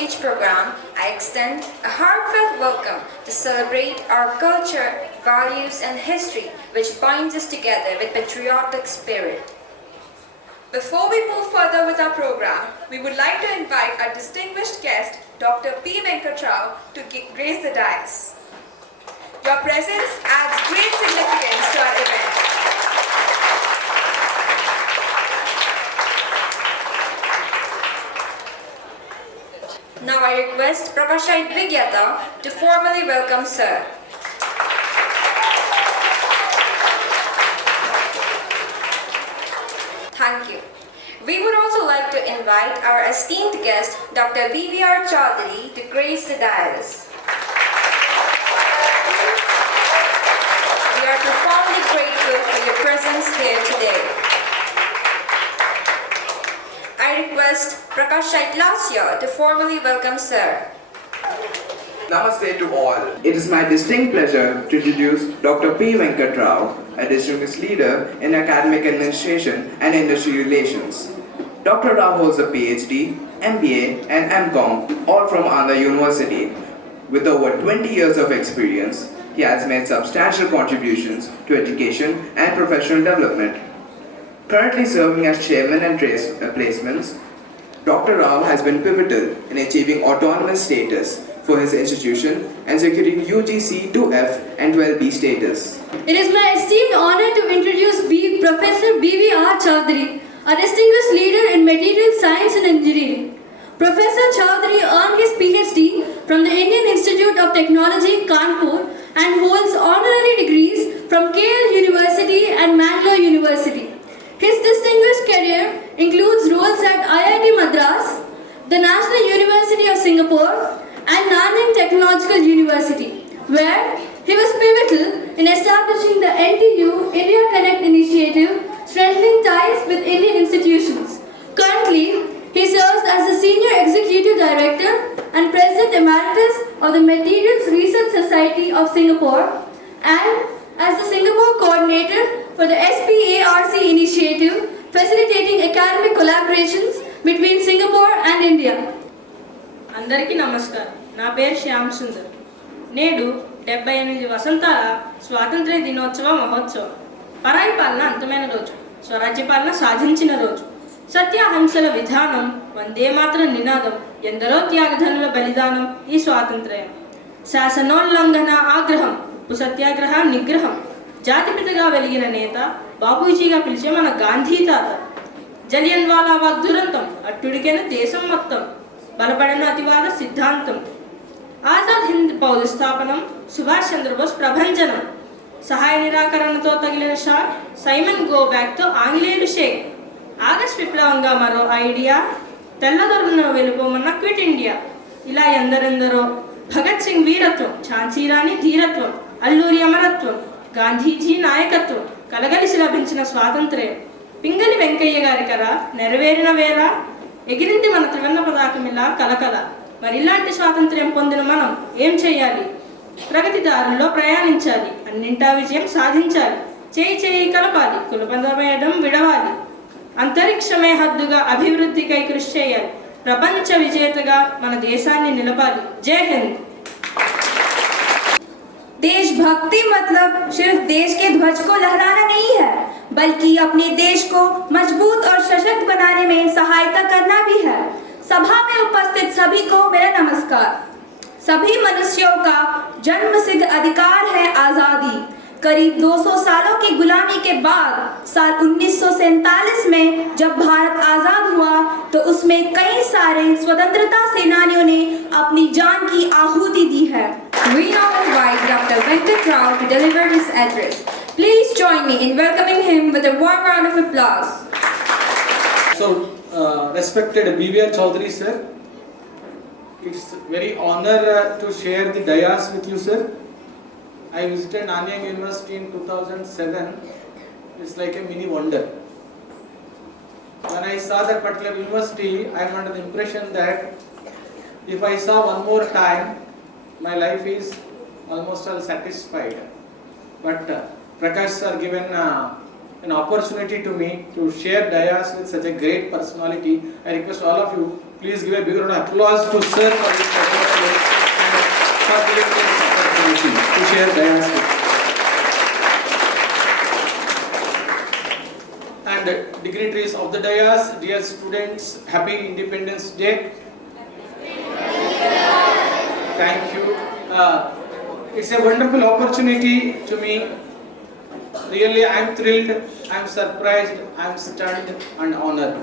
stage program, I extend a heartfelt welcome to celebrate our culture, values, and history, which binds us together with patriotic spirit. Before we move further with our program, we would like to invite our distinguished guest, Dr. P. Venkatrao, to grace the dais. Your presence adds great significance to our event. Now I request Prakashait Vigyata to formally welcome Sir. Thank you. We would also like to invite our esteemed guest, Dr. B.V.R. Chaudhary, to grace the dais. We are profoundly grateful for your presence here today. I request Prakash Shaitlasya to formally welcome Sir. Namaste to all. It is my distinct pleasure to introduce Dr. P. Venkatrao, a distinguished leader in academic administration and industry relations. Dr. Rao holds a PhD, MBA and MCom, all from Andhra University. With over 20 years of experience, he has made substantial contributions to education and professional development. Currently serving as chairman and placements, Dr. Rao has been pivotal in achieving autonomous status for his institution and securing UGC 2F and 12B status. It is my esteemed honor to introduce Professor B.V.R. Chaudhary, a distinguished leader in material science and engineering. Professor Chaudhary earned his PhD from the Indian Institute of Technology, Kanpur, and holds honorary degrees from KL University and Mangalore University. His distinguished career includes roles at IIT Madras, the National University of Singapore, and Nanyang Technological University, where he was pivotal in establishing the NTU India Connect initiative, strengthening ties with Indian institutions. Currently, he serves as the Senior Executive Director and President Emeritus of the Materials Research Society of Singapore and as the Singapore Coordinator for the SPARC initiative, facilitating academic collaborations between Singapore and India. అందరికీ నమస్కారం. నా పేరు శ్యామ్ సుందర్. నేడు 78 వసంతాల స్వాతంత్ర్య దినోత్సవ మహోత్సవం. పరాయి పాలన అంతమైన రోజు, స్వరాజ్య పాలన సాధించిన రోజు. సత్యాహింసల విధానం, వందే మాతరం నినాదం, ఎందరో త్యాగధనుల బలిదానం ఈ స్వాతంత్ర్యం. శాసనోల్లంఘన ఆగ్రహం, ఉప్పు సత్యాగ్రహ నిగ్రహం. జాతిపితగా వెలిగిన నేత, బాపూజీగా పిలిచే మన గాంధీ తాత. జలియన్ వాలాబాగ్ దురంతం, అట్టుడికైన దేశం మొత్తం, బలపడిన అతివాద సిద్ధాంతం. ఆజాద్ హింద్ పౌర స్థాపనం, సుభాష్ చంద్రబోస్ ప్రభంజనం. సహాయ నిరాకరణతో తగిలిన షాక్, సైమన్ గో బ్యాక్తో ఆంగ్లేయులు షేక్. ఆగస్ట్ విప్లవంగా మరో ఐడియా, తెల్లదొరను వెళ్ళిపోమన్న క్విట్ ఇండియా. ఇలా ఎందరెందరో, భగత్ సింగ్ వీరత్వం, ఝాన్సీ రాణి ధీరత్వం, అల్లూరి అమరత్వం, గాంధీజీ నాయకత్వం, కలగలిసి లభించిన స్వాతంత్ర్యం. పింగళి వెంకయ్య గారి కర నెరవేరిన వేళ, ఎగిరింది మన త్రివర్ణ పతాకమిలా కలకల. మరి ఇలాంటి స్వాతంత్ర్యం పొందిన మనం ఏం చేయాలి? ప్రగతి దారుల్లో ప్రయాణించాలి, అన్నింటా విజయం సాధించాలి. చేయి చేయి కలపాలి, కులపదమేయడం విడవాలి. అంతరిక్షమే హద్దుగా అభివృద్ధికై కృషి చేయాలి. ప్రపంచ విజేతగా మన దేశాన్ని నిలపాలి. జై హింద్. देशभक्ति मतलब सिर्फ देश के ध्वज को लहराना नहीं है, बल्कि अपने देश को मजबूत और सशक्त बनाने में सहायता करना भी है। सभा में उपस्थित सभी को मेरा नमस्कार। सभी मनुष्यों का जन्मसिद्ध अधिकार है आज़ादी। करीब 200 सालों की गुलामी के बाद साल 1947 में जब भारत आज़ाद हुआ तो उसमें कई सारे स्वतंत्रता सेनानियों ने अपनी जान की आहुति दी है। We now invite Dr. Venkatrao to deliver his address. Please join me in welcoming him with a warm round of applause. So, respected B.V.R. Chaudhary sir, it's very honor to share the dais with you sir. I visited Nanyang University in 2007. It's like a mini wonder. When I saw that particular university, I am under the impression that if I saw one more time, my life is almost all satisfied. But Prakash sir given an opportunity to me to share dais with such a great personality. I request all of you Please give a big round of applause to sir for this opportunity and for giving me this opportunity to share dayas with. And dignitaries of the dayas, dear students, happy Independence Day. Thank you. It's a wonderful opportunity to me. Really, I am thrilled, I am surprised, I am stunned and honored.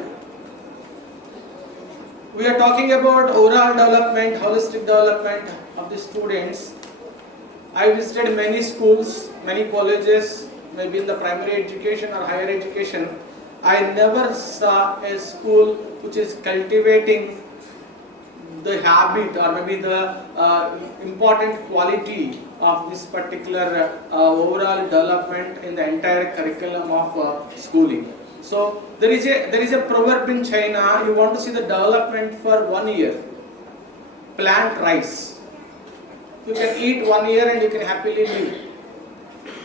We are talking about overall development, holistic development of the students. I visited many schools, many colleges, maybe in the primary education or higher education. I never saw a school which is cultivating the habit or maybe the important quality of this particular overall development in the entire curriculum of schooling. So there is a proverb in China, you want to see the development for 1 year, plant rice. You can eat 1 year and you can happily live.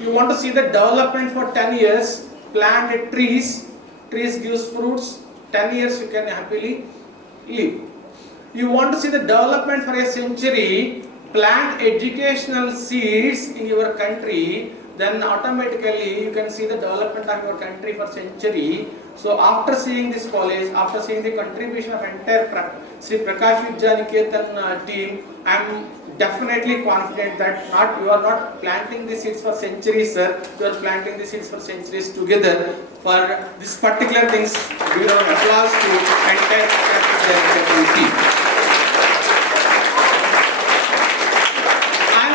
You want to see the development for 10 years, plant trees gives fruits, 10 years you can happily live. You want to see the development for a century, plant educational seeds in your country, then automatically you can see the development of your country for century. So after seeing this college, after seeing the contribution of entire Sri Prakash Vidyaniketan team, I am definitely confident that you are not planting the seeds for centuries, sir. You are planting the seeds for centuries together. For this particular things, give a round of applause to entire Prakash Vidyaniketan team.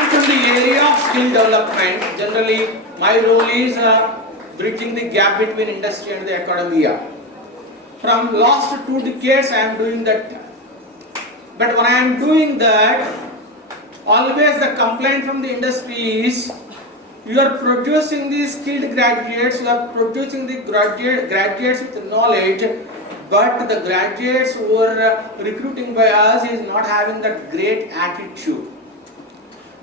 From the area of skill development, generally my role is bridging the gap between industry and the academia. From last 2 decades I am doing that. But when I am doing that, always the complaint from the industry is, you are producing the skilled graduates, you are producing the graduates with knowledge, but the graduates who are recruiting by us is not having that great attitude.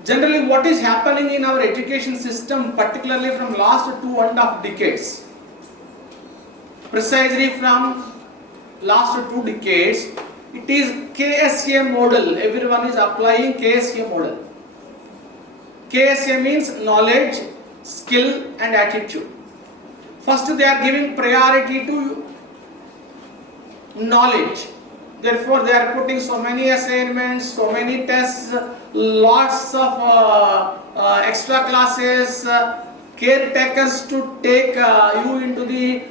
Generally, what is happening in our education system, particularly from last 2.5 decades, precisely from last 2 decades, it is KSA model. Everyone is applying KSA model. KSA means knowledge, skill and attitude. First, they are giving priority to knowledge. Therefore, they are putting so many assignments, so many tests, lots of extra classes, caretakers to take you into the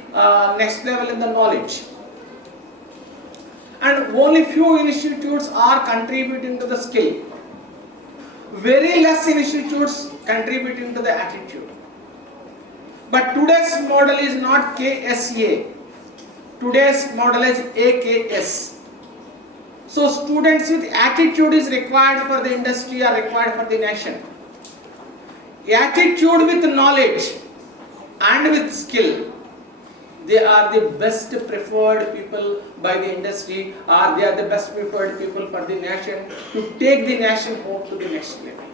next level in the knowledge. And only few institutes are contributing to the skill. Very less institutes contributing to the attitude. But today's model is not KSA. Today's model is AKS. So students with attitude is required for the industry or required for the nation. Attitude with knowledge and with skill, they are the best preferred people by the industry, or they are the best preferred people for the nation to take the nation home to the next level.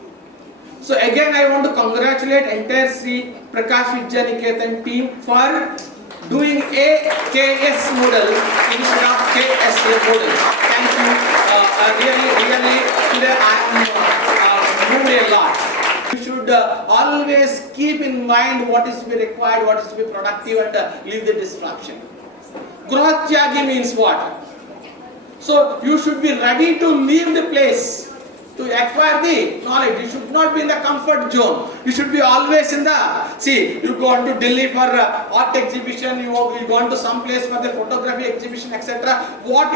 So again I want to congratulate entire Sri Prakash Vidyaniketan team for doing AKS model instead of KSA model. Thank you. Really, today I am moved a lot. You should always keep in mind what is to be required, what is to be productive, and leave the disruption. Grahatyagi means what? So you should be ready to leave the place to acquire the knowledge. You should not be in the comfort zone. You should be always in the, see, you go on to Delhi for art exhibition, you go on to some place for the photography exhibition, etc. What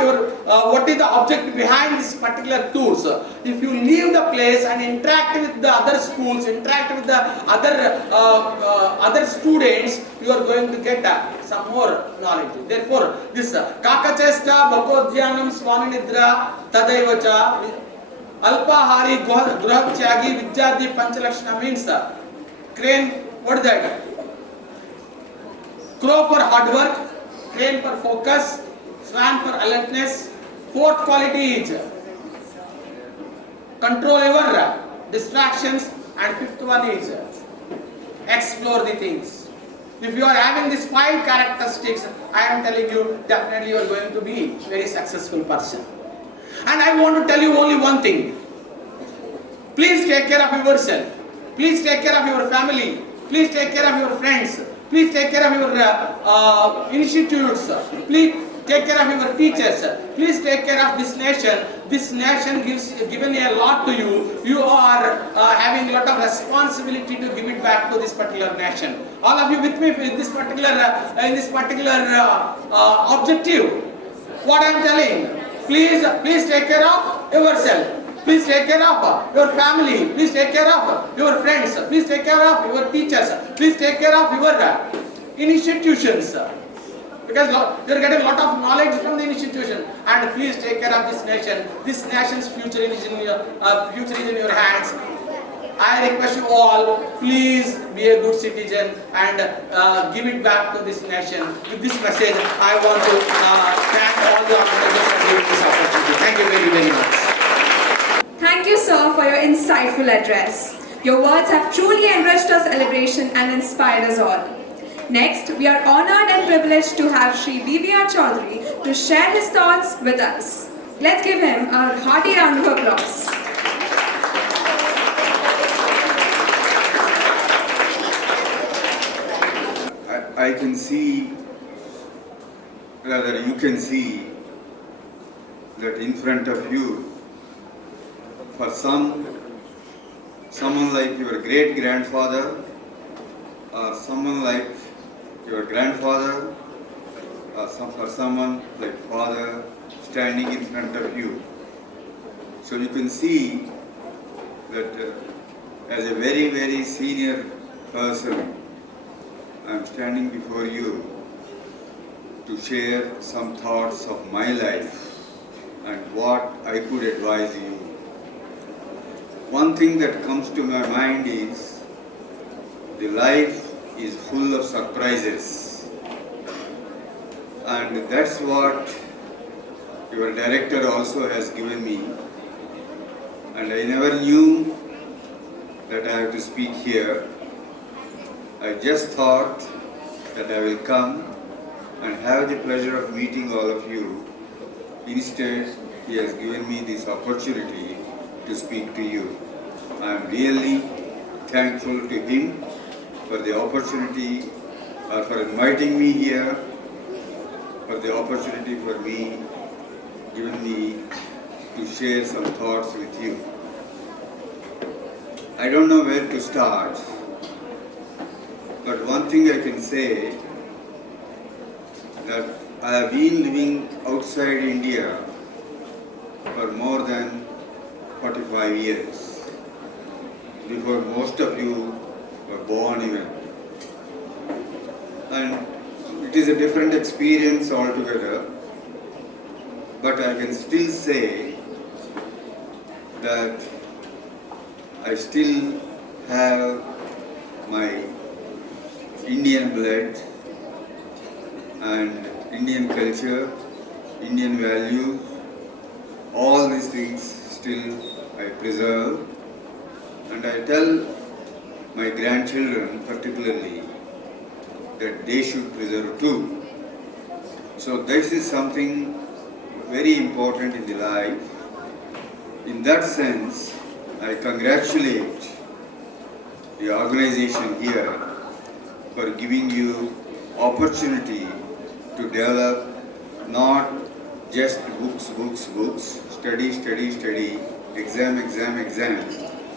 is the object behind this particular tours? If you leave the place and interact with the other schools, interact with the other students, you are going to get some more knowledge. Therefore, this Kakachesta, Bhagodhyanam, Swananidra, Tadaivacha, Alpahari, Grahatyagi, Vidyarthi, Panchalakshana means crane, what is that? Crow for hard work, crane for focus, swan for alertness. Fourth quality is control your distractions, and fifth one is explore the things. If you are having these 5 characteristics, I am telling you, definitely you are going to be very successful person. And I want to tell you only one thing. Please take care of yourself. Please take care of your family. Please take care of your friends. Please take care of your institutes. Please take care of your teachers. Please take care of this nation. This nation given a lot to you. You are having a lot of responsibility to give it back to this particular nation. All of you with me in this particular objective. What I am telling, please take care of yourself. Please take care of your family. Please take care of your friends. Please take care of your teachers. Please take care of your institutions. Because you are getting a lot of knowledge from the institution. And please take care of this nation. This nation's future is in your hands. I request you all, please be a good citizen and give it back to this nation. With this message, I want to thank all the organizers for giving this opportunity. Thank you very, very much. Thank you, sir, for your insightful address. Your words have truly enriched our celebration and inspired us all. Next, we are honored and privileged to have Shri B.V.R. Chaudhary to share his thoughts with us. Let's give him a hearty round of applause. I can see, rather you can see that in front of you, for someone like your great-grandfather or someone like your grandfather or for someone like father standing in front of you. So you can see that as a very, very senior person, I am standing before you to share some thoughts of my life and what I could advise you. One thing that comes to my mind is the life is full of surprises, and that's what your director also has given me, and I never knew that I have to speak here. I just thought that I will come and have the pleasure of meeting all of you. Instead, he has given me this opportunity to speak to you. I am really thankful to him for the opportunity, or for inviting me here, for the opportunity for me, given me to share some thoughts with you. I don't know where to start, but one thing I can say, that I have been living outside India for more than 45 years, before most of you were born even. And it is a different experience altogether, but I can still say that I still have my Indian blood and Indian culture, Indian values, all these things still I preserve, and I tell my grandchildren particularly that they should preserve too. So this is something very important in the life. In that sense, I congratulate the organization here for giving you opportunity to develop not just books, study, exam.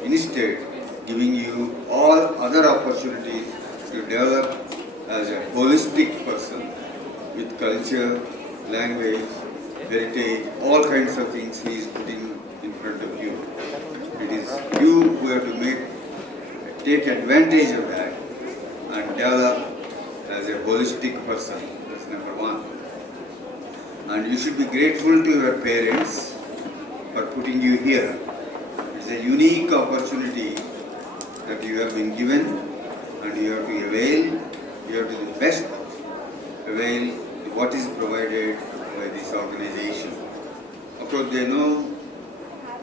Instead, giving you all other opportunities to develop as a holistic person with culture, language, heritage, all kinds of things he is putting in front of you. It is you who have to take advantage of that and develop as a holistic person. That's number one. And you should be grateful to your parents for putting you here. It's a unique opportunity that you have been given, and you have to avail, you have to do the best avail what is provided by this organization. Of course, they know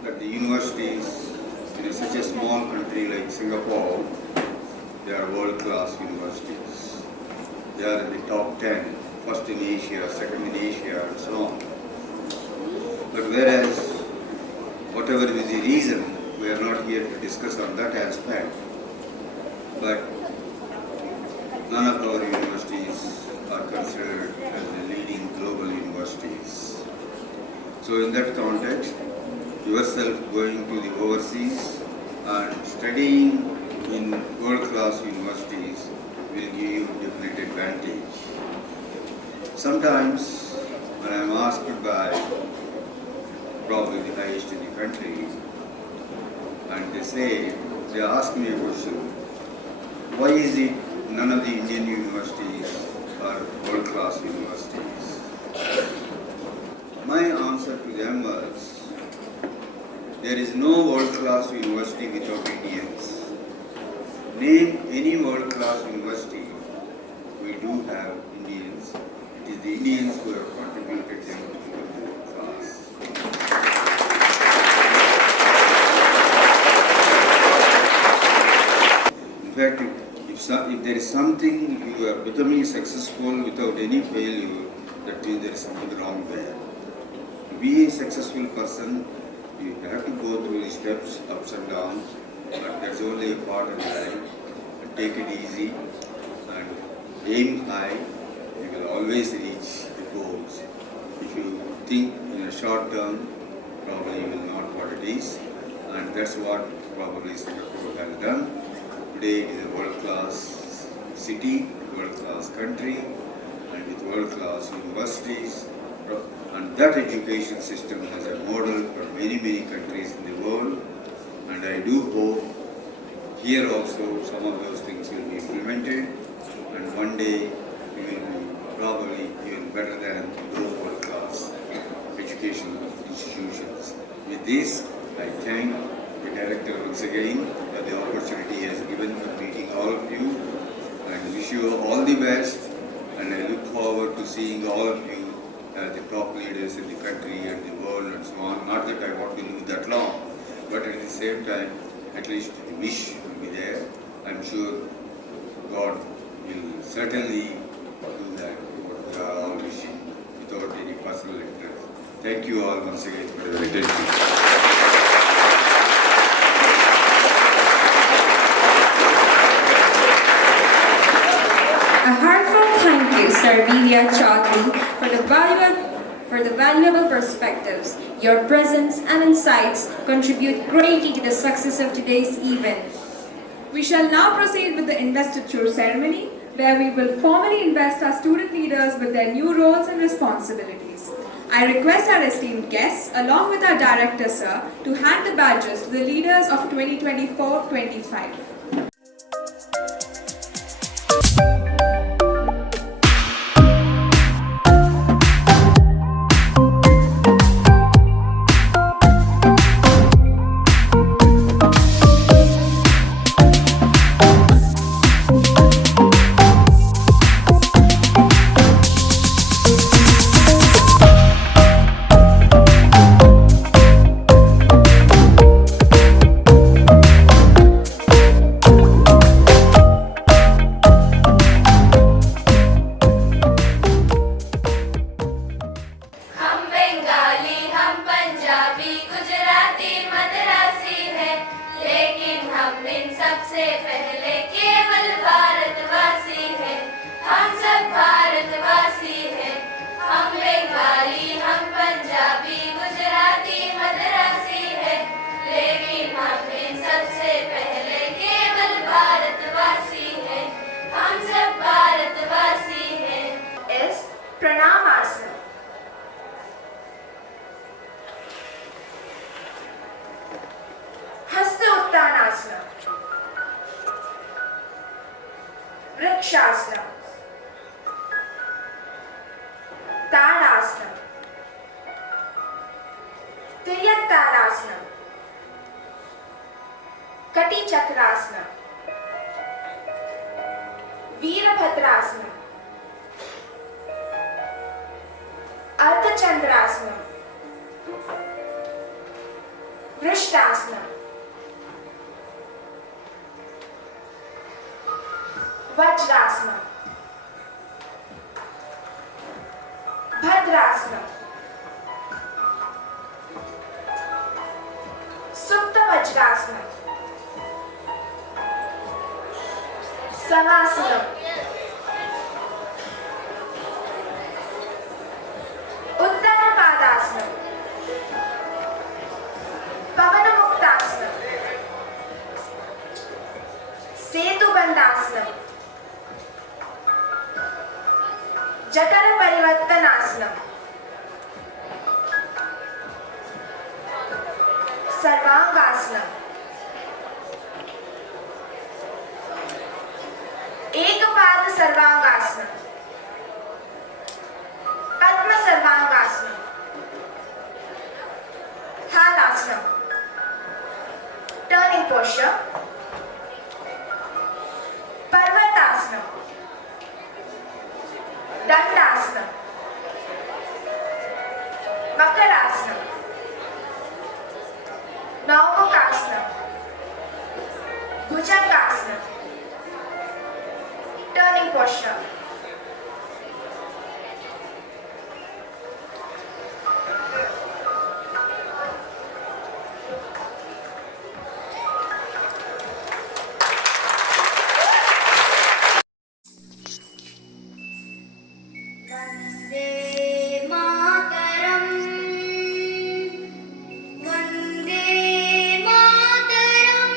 that the universities in such a small country like Singapore, they are world-class universities. they are in the top 10, first in Asia, second in Asia, and so on. But whereas, whatever is the reason, we are not here to discuss on that aspect. But none of our universities are considered as the leading global universities. So in that context, yourself going to the overseas and studying in world-class universities will give you definite advantage. Sometimes when I am asked by probably the highest in the country, and they ask me a question, why is it none of the Indian universities are world-class universities? My answer to them was, there is no world-class university without Indians. Name any world-class university, we do have Indians. It is the Indians who have contributed them to become world class. In fact, if there is something you are becoming successful without any failure, that means there is something wrong there. To be a successful person, you have to go through the steps, ups and downs, but that's only a part of life. Take it easy and aim high. You will always reach the goals. If you think in a short term, probably you will not what it is, and that's what probably Singapore has done. Today it is a world-class city, world-class country, and with world-class universities. And that education system has a model for many, many countries in the world. And I do hope here also some of those things will be implemented. And one day we will be probably even better than those world-class educational institutions. With this, I thank the director once again for the opportunity he has given for meeting all of you. And wish you all the best. And I look forward to seeing all of you as the top leaders in the country and the world and so on. Not that I want to live that long, but at the same time, at least the wish will be there. I'm sure God will certainly do that, what we are all wishing, without any personal interest. Thank you all once again for your attention. A heartfelt thank you, Sir B.V.R. Chaudhary, for the valuable perspectives. Your presence and insights contribute greatly to the success of today's event. We shall now proceed with the investiture ceremony, where we will formally invest our student leaders with their new roles and responsibilities. I request our esteemed guests, along with our director, sir, to hand the badges to the leaders of 2024-25. Pranamasana. Hasta Uttanasana. Vrikshasana. Tadasana. Tiryaktanasana. Kati Chakrasana. Veerabhadrasana. Ardhachandrasana. Vrishtasana. Vajrasana. भद्रासनम, सुप्त वज्रासनम, सवासनम, उत्तम पादासनम, पवन मुक्तासनम, सेतु बंदासनम, जठर परिवर्तनासनम, सर्वांगासनम, एक पाद सर्वांगासनम, पद्म सर्वांगासनम, हालासनम, turning posture, पर्वतासनम, दंडासनम, मकरासनम, नौमुखासनम, भुजंगासनम, turning posture, Vande Mataram, Vande Mataram.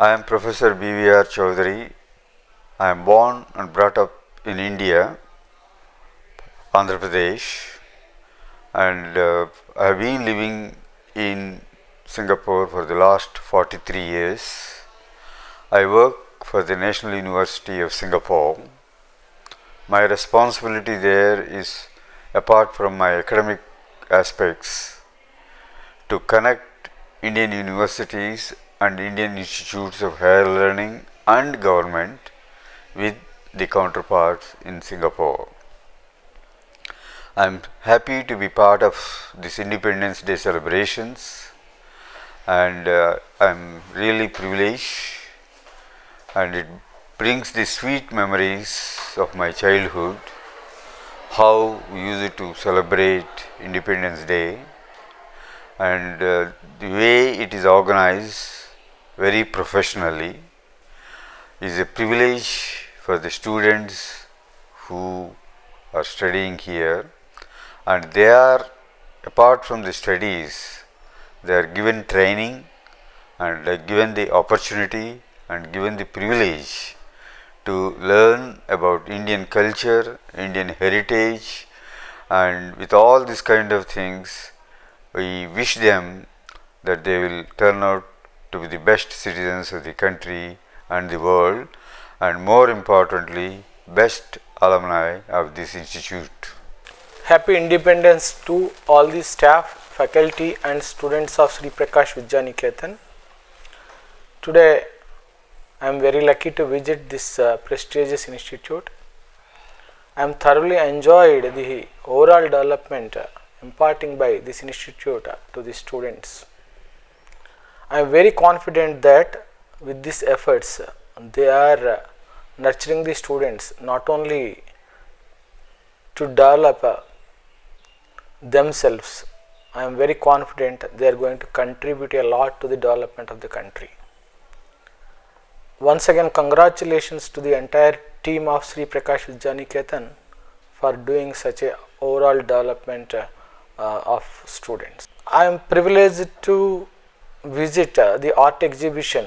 I am Professor B.V.R. Chaudhary. I am born and brought up in India, Andhra Pradesh, and I have been living in Singapore for the last 43 years. I work for the National University of Singapore. My responsibility there is, apart from my academic aspects, to connect Indian universities and Indian institutes of higher learning and government with the counterparts in Singapore. I am happy to be part of this Independence Day celebrations, and I am really privileged, and it brings the sweet memories of my childhood, how we used to celebrate Independence Day, and the way it is organized very professionally is a privilege for the students who are studying here, and they are, apart from the studies, they are given training and given the opportunity and given the privilege to learn about Indian culture, Indian heritage, and with all these kind of things, we wish them that they will turn out to be the best citizens of the country and the world, and more importantly, best alumni of this institute. Happy Independence to all the staff, faculty and students of Sri Prakash Vidyaniketan. Today I am very lucky to visit this prestigious institute. I am thoroughly enjoyed the overall development imparting by this institute to the students. I am very confident that with these efforts they are nurturing the students not only to develop themselves. I am very confident they are going to contribute a lot to the development of the country. Once again, congratulations to the entire team of Sri Prakash Vidyaniketan for doing such a overall development of students. I am privileged to visit the art exhibition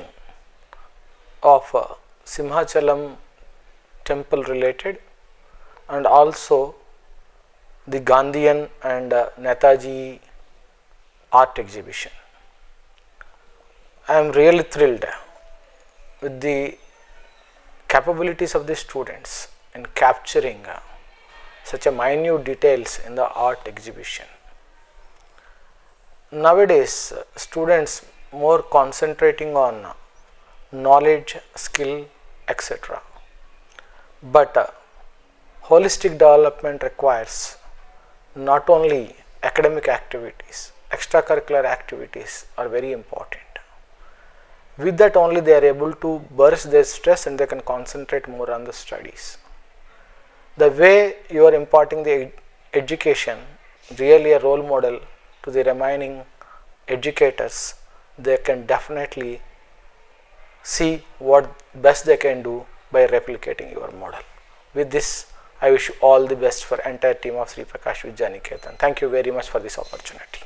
of Simhachalam temple related, and also the Gandhian and Netaji art exhibition. I am really thrilled with the capabilities of the students in capturing such a minute details in the art exhibition. Nowadays, students more concentrating on knowledge, skill, etc. But holistic development requires not only academic activities, extracurricular activities are very important. With that only they are able to burst their stress and they can concentrate more on the studies. The way you are imparting the education, really a role model to the remaining educators. They can definitely see what best they can do by replicating your model. With this, I wish you all the best for entire team of Sri Prakash Vidyaniketan. Thank you very much for this opportunity.